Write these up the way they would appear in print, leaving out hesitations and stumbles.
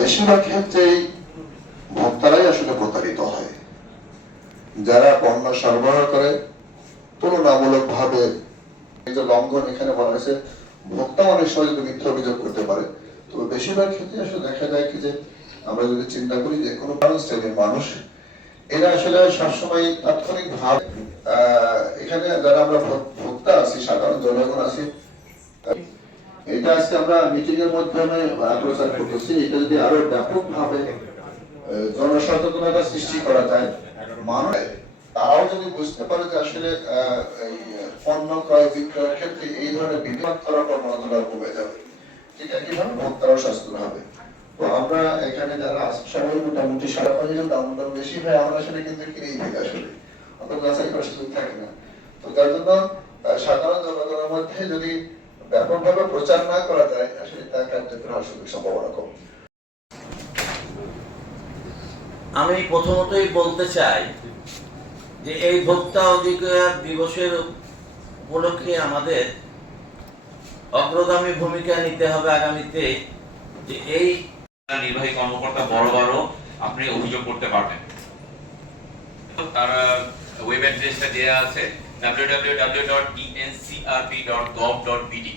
বেশিরভাগ ক্ষেত্রেই ভোক্তারাই আসলে প্রতারিত হয়। যারা পণ্য সরবরাহ করে তুলনামূলকভাবে এই যে লঙ্ঘন এখানে বলা হয়েছে, ভোক্তা অনেক সময় যদি মিথ্যা অভিযোগ করতে পারে, তো বেশিরভাগ ক্ষেত্রে আসলে দেখা যায় কি যে আমরা যদি চিন্তা করি যে কোনো শ্রেণীর মানুষ এরা আসলে সবসময় তাৎক্ষণিক ভাবে এখানে যারা আমরা ভোক্তা আছি, সাধারণ জনগণ আছি, এটা আজকে আমরা মিটিং এর মাধ্যমে প্রচার করতেছি। এটা যদি আরো ব্যাপক ভাবে জনসচেতনতা সৃষ্টি করা যায়, মানুষ তারাও যদি বুঝতে পারে যে আসলে এই পণ্য ক্রয় বিক্রয়ের ক্ষেত্রে এই ধরনের বিধিমাত্রা কর্মকর্তা কমে যাবে, ঠিক একইভাবে ভোক্তারাও সচেতন হবে। তো আমরা এখানে যারা সবাই মোটামুটি সারা পাঁচজন দাম বেশি হয়, আমরা আসলে কিন্তু কিনেই থাকি আসলে, অত যাচাই করার সুযোগ থাকে না। তো যার জন্য সাধারণ জনগণের মধ্যে যদি ব্যাপকভাবে প্রচার না করা যায়, আসলে তা কার্যকর হওয়ার সম্ভাবনা কম। আমি প্রথমতই বলতে চাই যে এই ভোক্তা অধিকার দিবসের উপলক্ষে আমাদের অগ্রগামী ভূমিকা নিতে হবে আগামীতে, যে এই নির্বাহী কর্মকর্তা বড় আপনি অভিযোগ করতে পারবেন। তার ওয়েব অ্যাড্রেসটা দেয়া আছে www.encrp.gov.bd।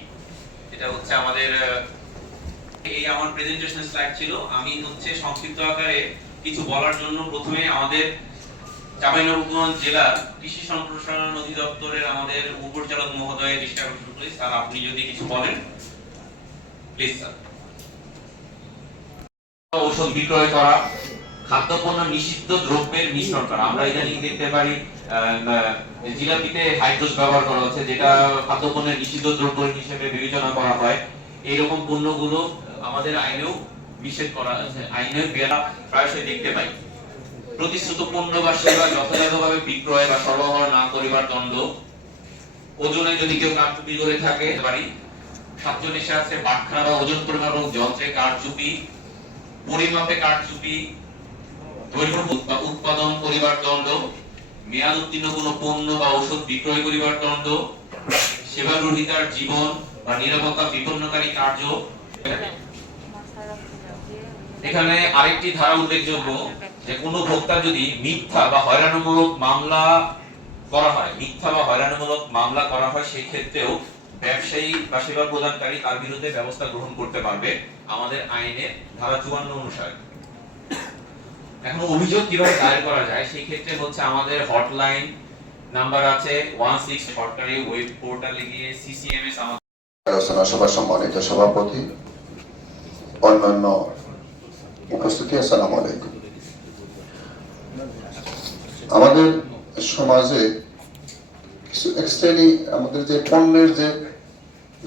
এটা হচ্ছে আমাদের আমার প্রেজেন্টেশন স্লাইড ছিল। আমি সংক্ষিপ্ত আকারে কিছু বলার জন্য প্রথমে আমাদের চাঁপাইনবাবগঞ্জ জেলার কৃষি সম্প্রসারণ অধিদপ্তরের আমাদের উপপরিচালক মহোদয়ের দৃষ্টি আকর্ষণ করি। স্যার, আপনি যদি কিছু বলেন প্লিজ। স্যার, ঔষধ বিক্রয় করা, খাদ্যপণ্য নিষিদ্ধ দ্রব্যের মিশ্রণ করা। আমরা ইদানিং দেখতে পারি জিলাপিতে হাইড্রোজ ব্যবহার করা হচ্ছে, যেটা খাদ্যপণ্যের নিষিদ্ধ দ্রব্য হিসেবে বিবেচনা করা হয়। এইরকম পণ্যগুলো আমাদের আইনেও নিষেধ করা আছে, আইনের বেলা প্রায়শই দেখতে পাই। প্রতিশ্রুত পণ্য বা সেবা যথাযথভাবে বিক্রয় বা সরবরাহ না করিবার দণ্ড। ওজনে যদি কেউ কারচুপি করে থাকে পারি। 47 আছে বাটখারা বা ওজন পরিমাপক যন্ত্রে কারচুপি, পরিমাপে কারচুপি, দৈর্ঘ্য বা উৎপাদন করিবার দণ্ড, মেয়াদ উত্তীর্ণ কোনো পণ্য বা ঔষধ বিক্রয় করিবার দণ্ড, সেবা গ্রহীতার জীবন বা নিরাপত্তা বিপন্নকারী কার্য। এখানে আরেকটি ধারা উল্লেখযোগ্য যে কোনো ভোক্তা যদি মিথ্যা বা হয়রানিমূলক মামলা করা হয়, সেই ক্ষেত্রেও ব্যবসায়ী বা সেবা প্রদানকারী তার বিরুদ্ধে ব্যবস্থা গ্রহণ করতে পারবে আমাদের আইনের ধারা 54 অনুসারে। এখন অভিযোগ কিভাবে দায়ের করা যায়, সেই ক্ষেত্রে আমাদের হটলাইন নাম্বার আছে 16। সরকারি ওয়েব পোর্টালে গিয়ে সিসিএমএস আলোচনা সভা সম্মানিত সভাপতি, অন্যান্য উপস্থিতি, আসসালামু আলাইকুম। আমাদের সমাজে কিছু এক শ্রেণী আমাদের যে পণ্যের যে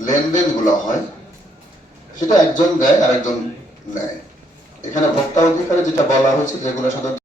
লেনদেন গুলো হয়, সেটা একজন দেয় আর একজন নেয়। এখানে ভোক্তা অধিকারে যেটা বলা হয়েছে, যেগুলো সাধারণত